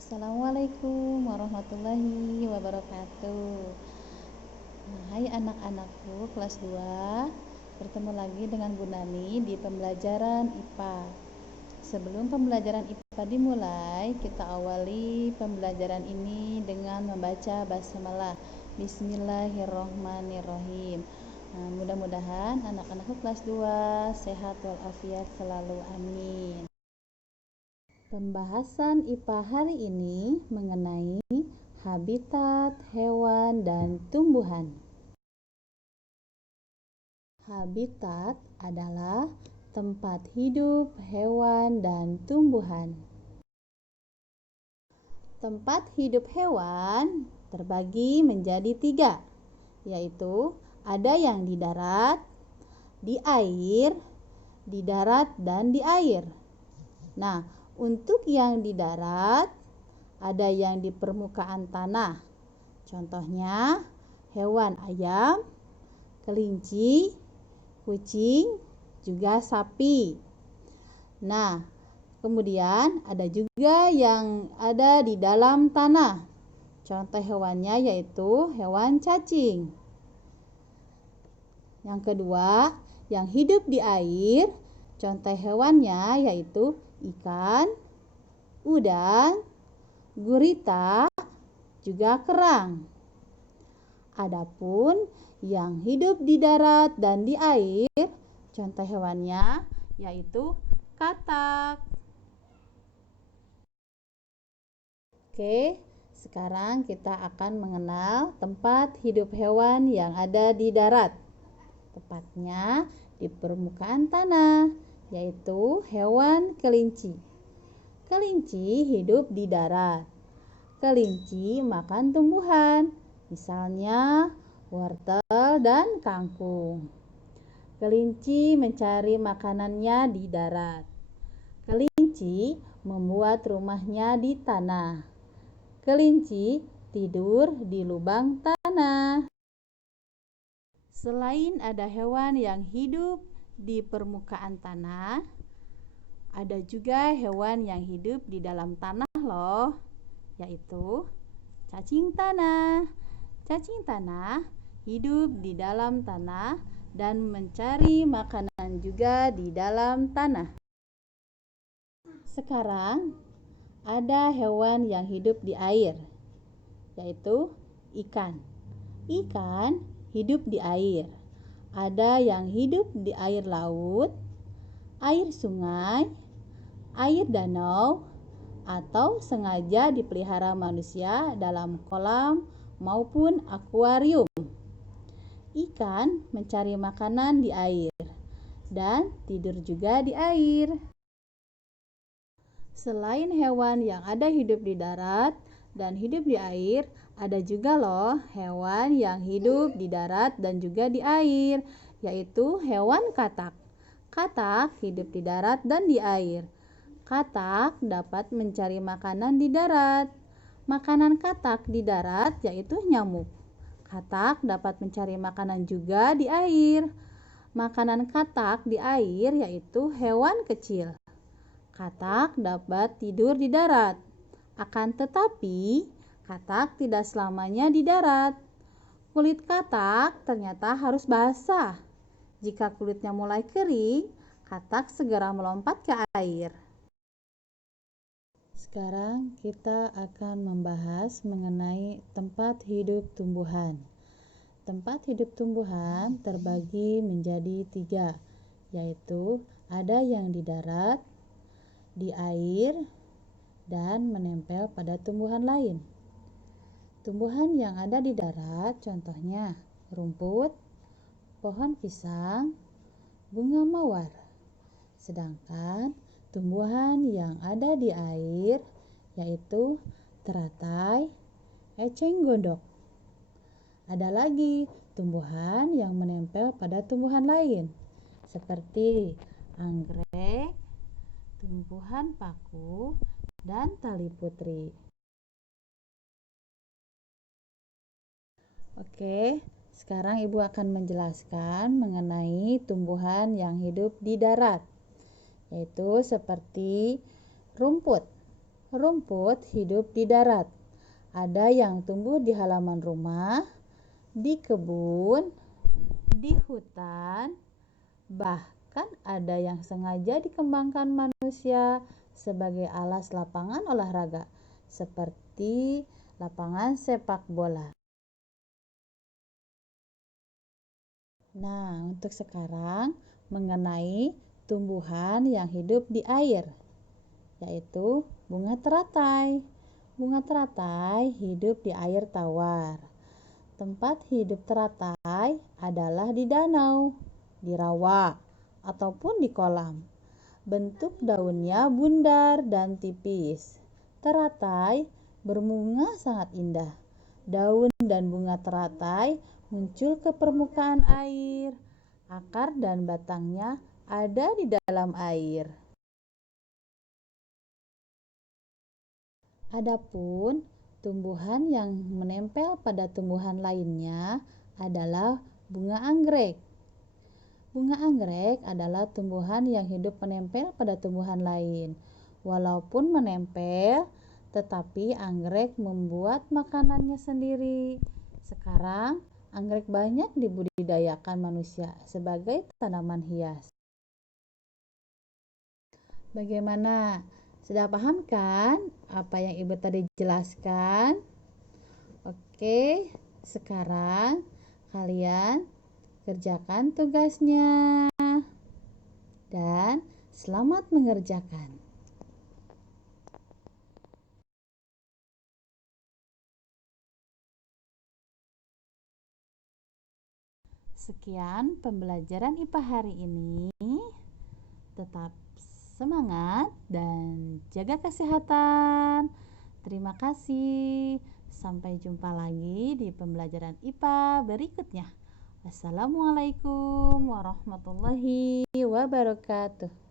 Assalamualaikum warahmatullahi wabarakatuh. Hai anak-anakku kelas 2, bertemu lagi dengan Bu Nani di pembelajaran IPA. Sebelum pembelajaran IPA dimulai, kita awali pembelajaran ini dengan membaca basmalah. Bismillahirrohmanirrohim. Mudah-mudahan anak-anakku kelas 2 sehat walafiat selalu, amin. Pembahasan IPA hari ini mengenai habitat hewan dan tumbuhan. Habitat adalah tempat hidup hewan dan tumbuhan. Tempat hidup hewan terbagi menjadi 3, yaitu ada yang di darat, di air, di darat, dan di air. Nah, untuk yang di darat, ada yang di permukaan tanah. Contohnya, hewan ayam, kelinci, kucing, juga sapi. Nah, kemudian ada juga yang ada di dalam tanah. Contoh hewannya yaitu hewan cacing. Yang kedua, yang hidup di air, contoh hewannya yaitu ikan, udang, gurita, juga kerang. Adapun yang hidup di darat dan di air, contoh hewannya yaitu katak. Oke, sekarang kita akan mengenal tempat hidup hewan yang ada di darat. Tepatnya di permukaan tanah, yaitu hewan kelinci. Kelinci hidup di darat. Kelinci makan tumbuhan, misalnya wortel dan kangkung. Kelinci mencari makanannya di darat. Kelinci membuat rumahnya di tanah. Kelinci tidur di lubang tanah. Selain ada hewan yang hidup di permukaan tanah, ada juga hewan yang hidup di dalam tanah loh, yaitu cacing tanah. Cacing tanah hidup di dalam tanah dan mencari makanan juga di dalam tanah. Sekarang ada hewan yang hidup di air, yaitu ikan. Ikan hidup di air. Ada yang hidup di air laut, air sungai, air danau, atau sengaja dipelihara manusia dalam kolam maupun akuarium. Ikan mencari makanan di air dan tidur juga di air. Selain hewan yang ada hidup di darat dan hidup di air, ada juga loh hewan yang hidup di darat dan juga di air, yaitu hewan katak. Katak hidup di darat dan di air. Katak dapat mencari makanan di darat. Makanan katak di darat yaitu nyamuk. Katak dapat mencari makanan juga di air. Makanan katak di air yaitu hewan kecil. Katak dapat tidur di darat. Akan tetapi, katak tidak selamanya di darat. Kulit katak ternyata harus basah. Jika kulitnya mulai kering, katak segera melompat ke air. Sekarang kita akan membahas mengenai tempat hidup tumbuhan. Tempat hidup tumbuhan terbagi menjadi 3, yaitu ada yang di darat, di air, dan menempel pada tumbuhan lain. Tumbuhan yang ada di darat contohnya rumput, pohon pisang, bunga mawar. Sedangkan tumbuhan yang ada di air yaitu teratai, eceng gondok. Ada lagi tumbuhan yang menempel pada tumbuhan lain seperti anggrek, tumbuhan paku, dan tali putri. Oke, sekarang Ibu akan menjelaskan mengenai tumbuhan yang hidup di darat, yaitu seperti rumput. Rumput hidup di darat. Ada yang tumbuh di halaman rumah, di kebun, di hutan, bahkan ada yang sengaja dikembangkan manusia sebagai alas lapangan olahraga, seperti lapangan sepak bola. Nah, untuk sekarang mengenai tumbuhan yang hidup di air, yaitu bunga teratai. Bunga teratai hidup di air tawar. Tempat hidup teratai adalah di danau, di rawa, ataupun di kolam. Bentuk daunnya bundar dan tipis. Teratai berbunga sangat indah. Daun dan bunga teratai muncul ke permukaan air. Akar dan batangnya ada di dalam air. Adapun tumbuhan yang menempel pada tumbuhan lainnya adalah bunga anggrek. Bunga anggrek adalah tumbuhan yang hidup menempel pada tumbuhan lain. Walaupun menempel, tetapi anggrek membuat makanannya sendiri. Sekarang, anggrek banyak dibudidayakan manusia sebagai tanaman hias. Bagaimana? Sudah paham kan apa yang Ibu tadi jelaskan? Oke, sekarang kalian kerjakan tugasnya dan selamat mengerjakan. Sekian pembelajaran IPA hari ini. Tetap semangat dan jaga kesehatan. Terima kasih. Sampai jumpa lagi di pembelajaran IPA berikutnya. Assalamualaikum warahmatullahi wabarakatuh.